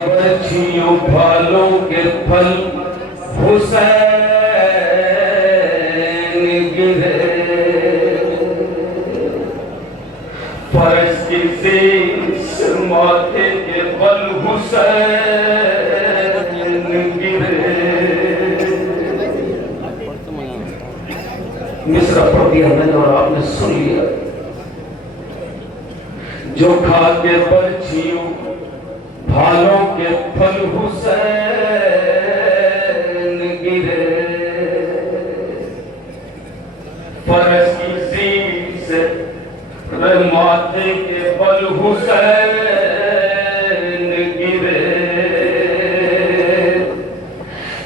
बर्छियों फलों के फल हुसैन गिरे, फर्श की शीश माथे के बल हुसैन गिरे। मिसरा पढ़ दिया मैंने और आपने सुन लिया। जो खा के बर्छियों भालों के फल हुसैन गिरे, फर्श की शीश माथे के बल हुसैन गिरे,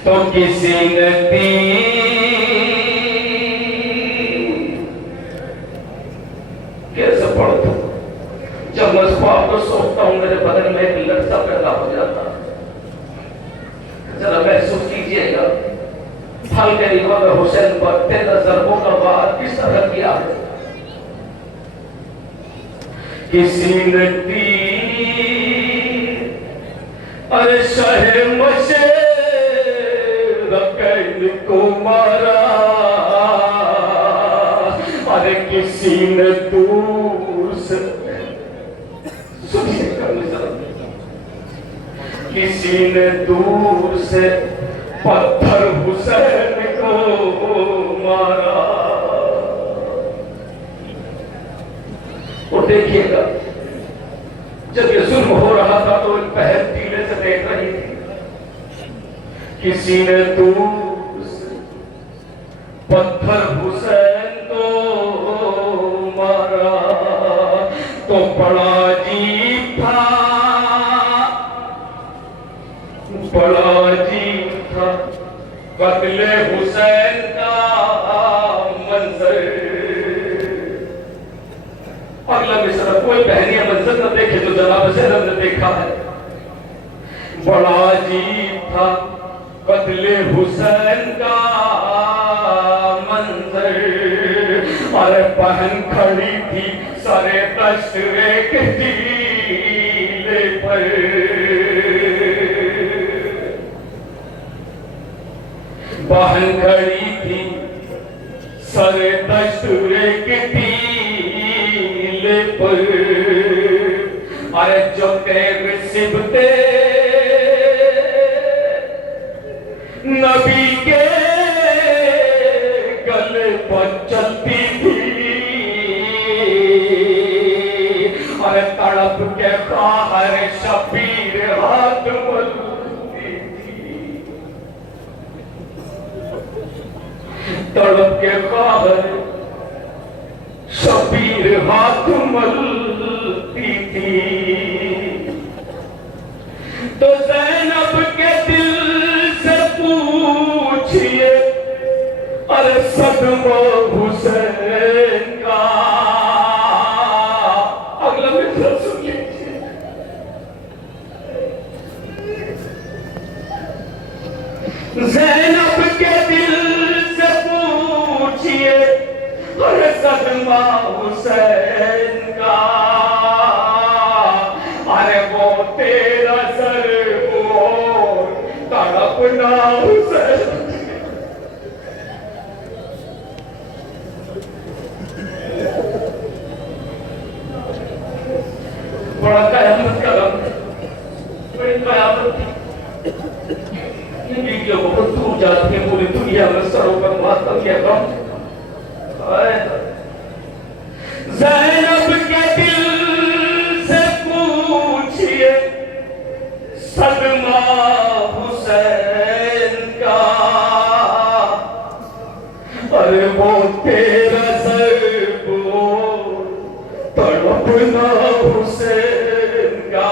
तो किसी ने कैसे पढ़ता। जब मैं इस ख्वाब को सोचता हूं मेरे बदन में एक लड़का पैदा हो जाता। जरा महसूस कीजिएगा फल के रिवा में हुसैन पर 13 ज़रबों का वार किस तरह किया है। किसी ने तीर अरे शाहे मशरक़ैन को मारा, अरे किसी ने दूर से किसी ने दूर से पत्थर हुसैन को मारा। और देखिएगा जब ये जुल्म हो रहा था तो एक बहन टीले से देख रही थी। किसी ने दूर से पत्थर हुसैन को मारा, तो बड़ा अजीब था, बड़ा अजीब था कत्ले हुसैन का मंजर। अगला मिसरा कोई बहनिया मंजर न देखे जो जनाब ज़ैनब ने देखा है। बड़ा अजीब था कत्ले हुसैन का मंजर, अरे बहन खड़ी थी सारे तशरे के टीले पर, बहन खड़ी थी सारे तशरे के टीले पर, अरे जो तेग सिबते नबी के गले पर चलती थी, अरे तड़प के खाहर शबीर हाथ मलती थी, तड़प के खाहर शबीर हाथ मलती थी। तो ज़ैनब के दिल से पूछिए अरे सदमा हुसैन का। अगला मिसरा सुन लीजिए। ज़ैनब के दिल से पूछिए अरे सदमा हुसैन का, अरे वो तेरा सर वो तड़पना हुसैन। बड़ा कयामत का रंग, बड़ी कयामत थी। ये वीडियो बहुत दूर जाती है, पूरी दुनिया में सरों पर मातम या गम। ज़ैनब के दिल से पूछिए सदमा हुसैन का, अरे वो तेरा सर वो तड़पना हुसैन का।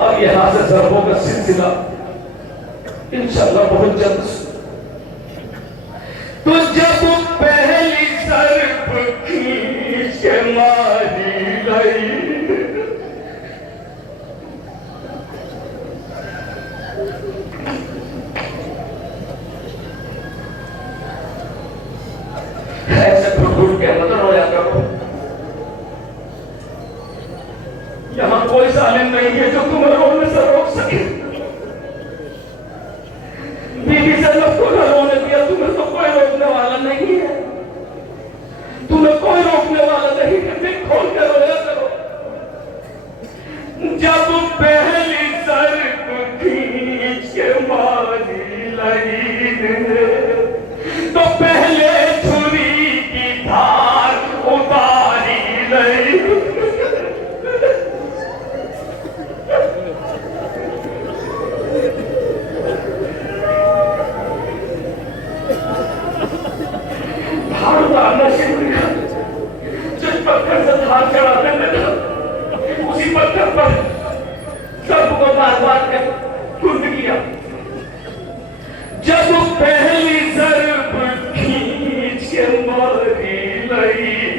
अब यहां से ज़रबों का सिलसिला इंशाअल्लाह बहुत जल्द। तो जब पहली ज़रब खींच के मारी गई, ऐसे घुट घुट के मत रोया करो। यहां कोई सालिम नहीं है जो तुम्हें रोने से रोक सके। बीबी ज़ैनब को न रोने दिया, तुम्हें तो कोई रोकने वाला नहीं है, तुम्हें कोई रोकने वाला नहीं है, फिर खोल कर रोया करो। जब पहली सर्प खींच के मारी लाइन तो पहले छुरी की धार उतारी लाइन। धार उतारना शुरू किया, जिस पत्थर से धार चढ़ाते थे उसी पत्थर पर सबको बार बार कुंड किया। जब पहली ज़र्ब खींच के मारी लाइन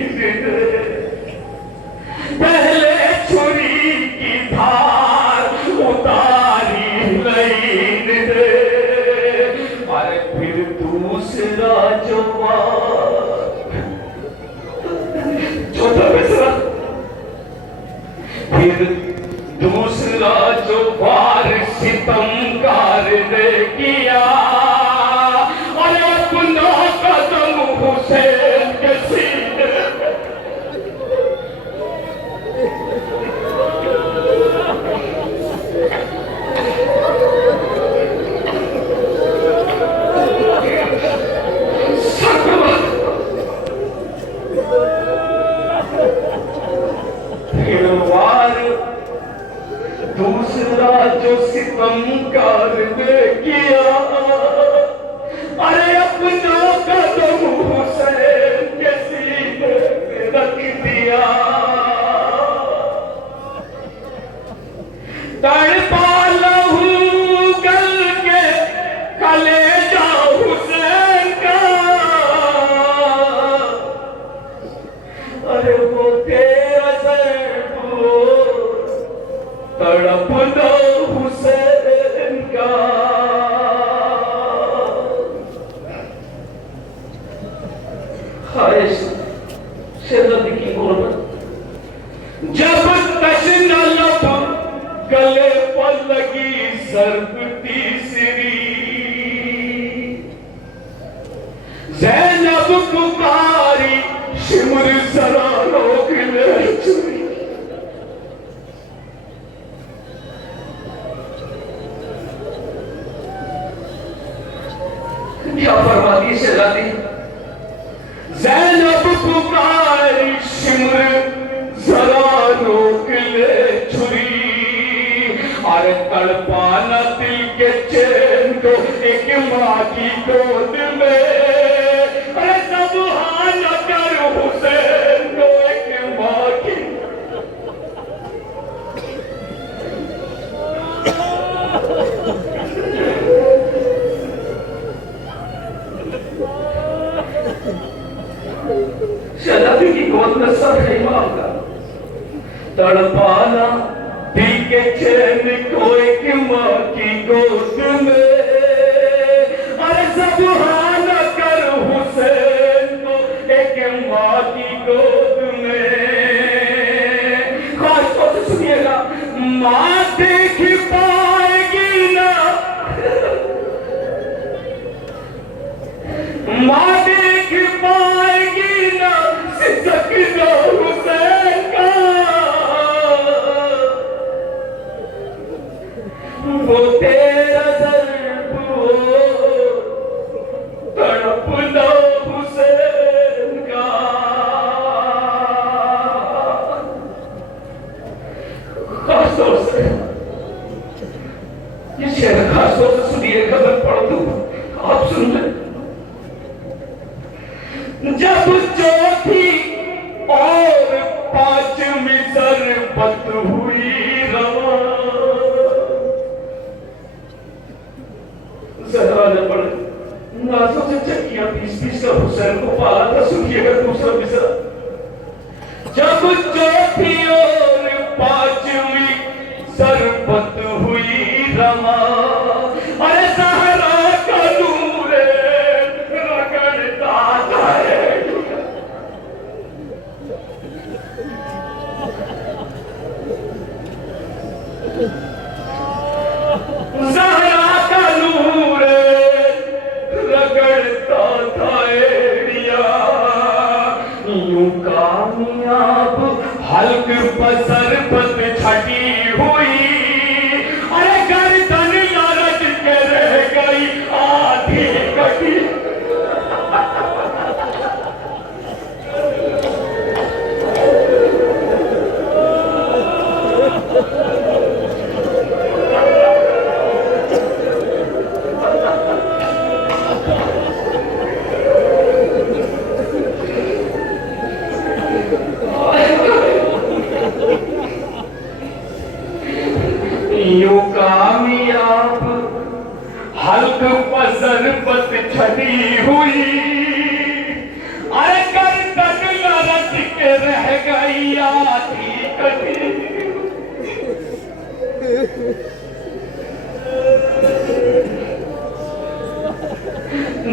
पहले छुरी की धार उतारी लाइन अरे फिर दूसरा चौथा मिसरा, फिर दूसरा जो वार सितमगार ने किया और अपना कदम हुसैन के सीने फिर वार दूसरा जो सितमगार ने किया अरे अपना कदम हुसैन के सीने में रख दिया। तड़पा लहू गल के कलेजा हुसैन का अरे वो तेरा तड़प दो हुसैन का। ख्वाहिश शहज़ादी की गुर्बत जब तशना लब गले पर लगी ज़र्ब तीसरी ज़ैनब पुकारी शिमर ज़रा रोक ले छुरी। क्या फरमाती शहज़ादी ज़ैनब पुकारी शिमर ज़रा रोक ले छुरी अरे तड़पाना दिल के चैन को एक माँ की गोद में अरे सबहान कर हुसैन को एक माँ की शहज़ादी की गोद में सर है इमाम का। तड़पाना दिल के चैन को एक माँ की गोद में अरे सबहान कर हुसैन को एक माँ की गोद में। खास तौर से सुनिएगा, माँ देख पाएगी ना, माँ देख पाएगी ना सिसकना हुसैन का वो तेरा ज़र्ब तड़प दो हुसैन का। खास तौर से ये शेर खास तौर से सुनिएगा, मैं पढ़ दूं आप सुन लें। जब चौथी और पांचवी ज़रबत हुई रवा ज़हरा ने पढ़ नाज़ों से चक्कियां पीस कर हुसैन को पाला था। सुनिएगा दूसरा मिसरा। जब चौथी और पांचवी ज़रबत हुई रवा अरे ज़हरा का नूर रगड़ता है हल्क बसर पत छटी हुई, अरे गर्दन लरज के रह गई आधी कटी। यूं कामयाब हल्क पसर पत छड़ी हुई, अरे गर्दन लरज के रह गई आधी कटी।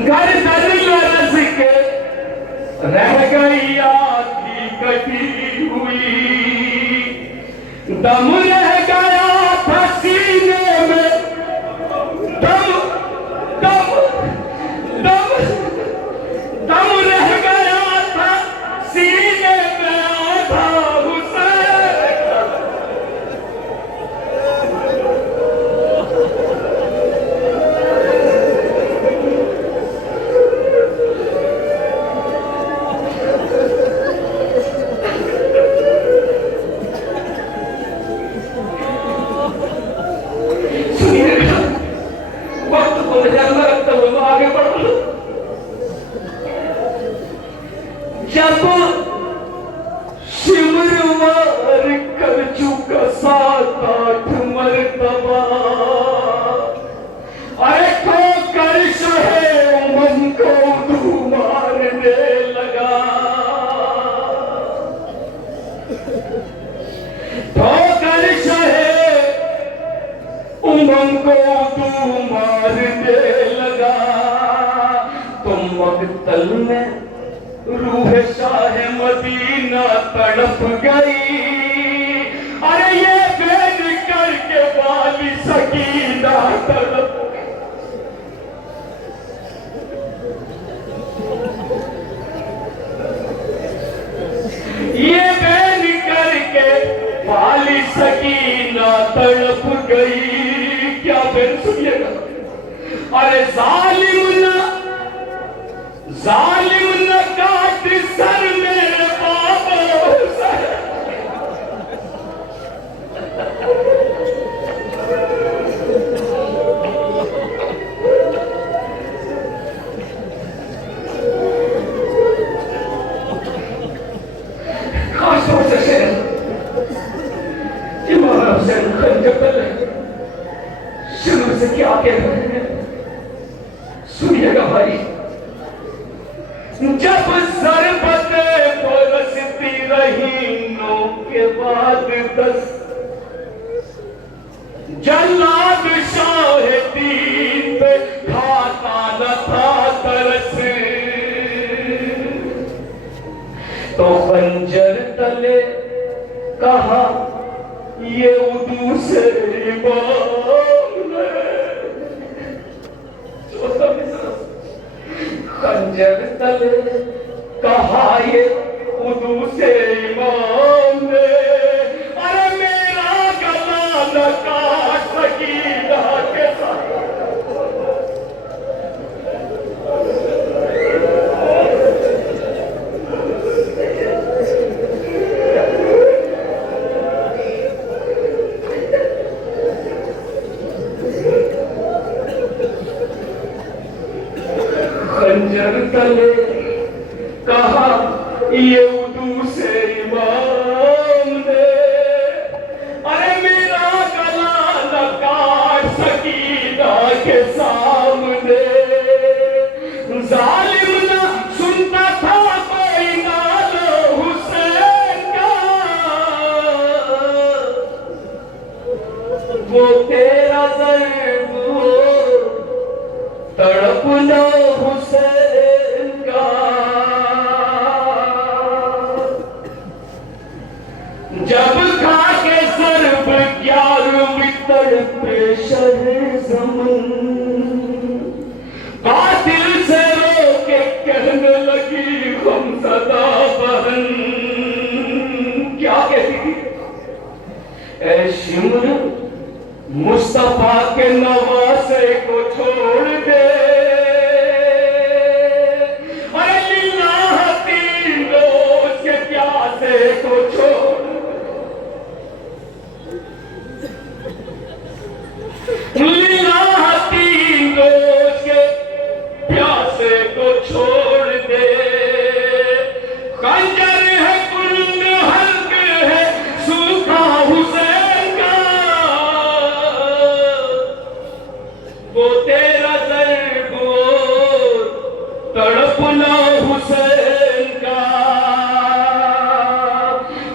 गर्दन लरज के रह गई आधी कटी हुई, दम रह गया था सीने में, दम दम दम दम रह गया था सीने में आधा हुसैन। आगे बढ़ो। जब शिमरवार कर चुका 7-8 मरतबा, अरे ठोकर शहे मन को तू मारने लगा, ठोकर शहे उमंग को तू मारने लगा। तुम मकतल में रूह शाह मदीना तड़प गई, अरे ये भेद करके वाली सकीना तड़प गई। ये भेद करके वाली सकीना तड़प गई। क्या बहन सुनिएगा, अरे जालिम न काट सर मेरे बाबा हुसैन। खासतौर से शेर इमाम हुसैन खंजर शुरू से क्या कह रहे हैं सुनिएगा भाई। जब सरबते बरसती रही नो के बाद 10, जल्लाद शाहिदीन पे खाता न था तरस, तो खंजर तले कहा ये उदू से इमाम ने। खंजर तले कहा ये उदू से इमाम ने, अरे मेरा गला न काट सकीना के साथ। खंजर तले कहा ये उदू से इमाम ने, अरे मेरा गला न काट सकीना के सामने। जालिम न सुनता था कोई नालो हुसैन का, वो तेरा दर्द तड़प लो हुसैन का। जब खा के सर्व 11वीं तड़पे शहे ज़मन, कातिल से रोके कहने लगी हम सदा बहन। क्या कहते ऐ शिमर मुस्तफा के नवासे को छोड़ दे, अरे लिल्लाह तीन रोज के प्यासे को छोड़, लिल्लाह तीन रोज के प्यासे को छोड़ दे। खंजर है कुंड हल्क है सूखा हुसैन का, वो तेरा दर्द तड़पना हुसैन का।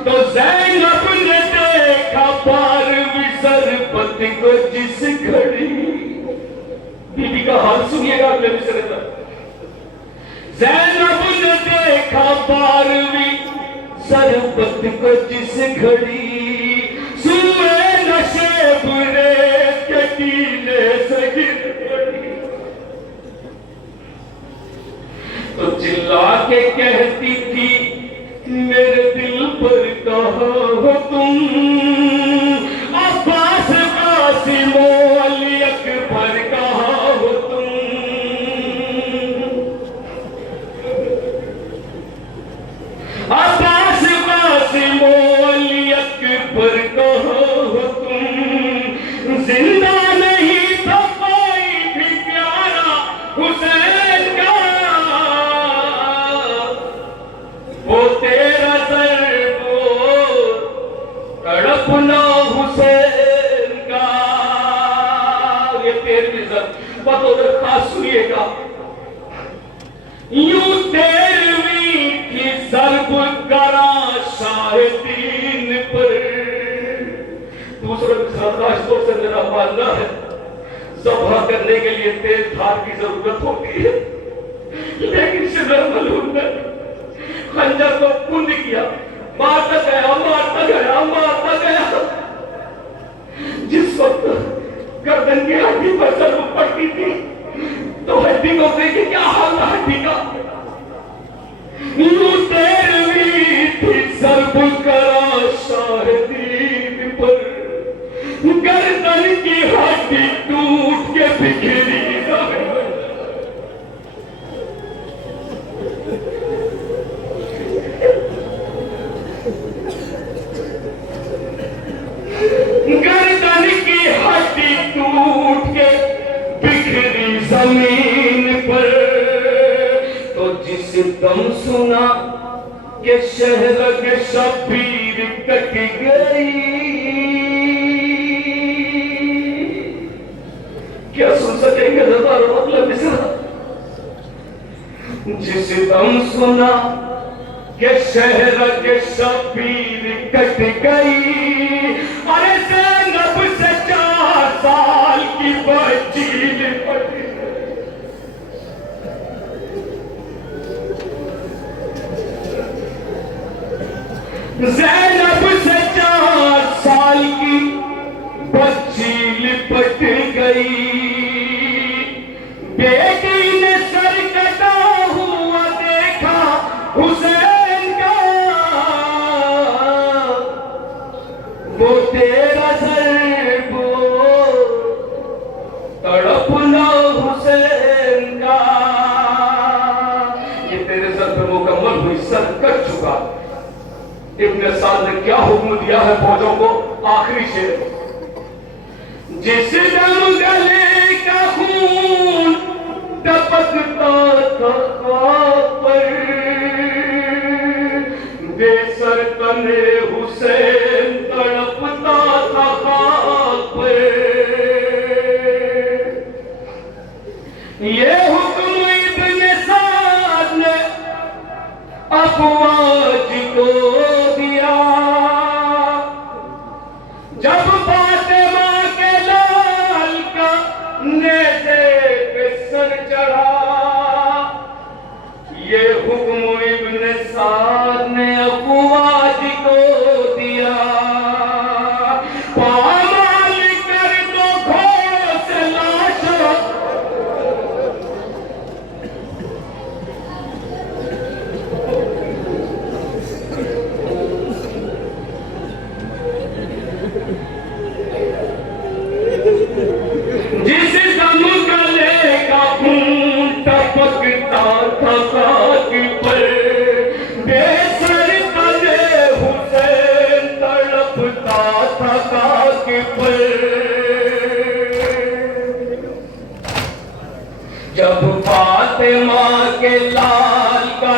तो ज़ैनब ने देखा पारवी सरबत को जिस घड़ी, बीबी का हाल सुनिएगा अगले मिसरे तक। ज़ैनब ने देखा पारवी सरबत को जिस घड़ी, सुए नशे बुरे के टीले से गिर पड़ी, तो चिल्ला के कहती थी मेरे दिल पर कहाँ हो तुम, अब्बास कासिम अली अकबर कहाँ हो तुम। अब्बास कासिम अली अकबर कहाँ हो तुम, जिंदा नहीं तो कोई भी प्यारा हुसैन का, वो तेरा दर्द तड़पना हुसैन का। ये तेरी इज्जत बतौर खास सुनिएगा। यूं तेरवीं की ज़रब करा शाहिदीन पर, दूसरों के साथ रास्तों से मेरा मानना है ज़ब्ह करने के लिए तेज धार की जरूरत होती है, लेकिन शिमर मलूम ने खंजर को कुंद किया, मारता गया मारता गया मारता गया। जिस वक्त गर्दन की हड्डी पर ज़रब पड़ती थी तो हड्डी को देखिए क्या हाल था हड्डी का। यूं तेरवीं थी ज़रब करा शाहिदीन पर, गर्दन की हड्डी टूट के बिखरी गर्दन की हड्डी टूट के बिखरी जमीन पर। तो जिस दम सुना ये शहर के शबीर कट गई, क्या सुन सकेंगे हजारों मतलब मिसरा। जिस दम सुना ये शहर के शबीर कट गई, अरे ज़ैनब से 4 साल की बच्ची लिपट गई। ज़ैनब से 4 साल की बच्ची लिपट गई। बेटी ने सर कटा हुआ देखा हुसैन का, वो तेरा दर्द तड़पना हुसैन का। ये तेरे सर पे मुकम्मल हुई, सर कट चुका। इब्न साद ने क्या हुक्म दिया है फौजों को, आखिरी शेर, जिस दम गले का खून टपकता था पर, बेसर तने हुसैन तड़पता था पर। ये हुक्म इब्न साद ने अफवाज को दिया, जब फातिमा के लाल का नेज़े पे सर चढ़ा। ये हुक्म इब्न साद ने अफवाज को दिया, पामाल कर दो घोड़ों से लाशों। था काके पर, जब फातिमा के लाल का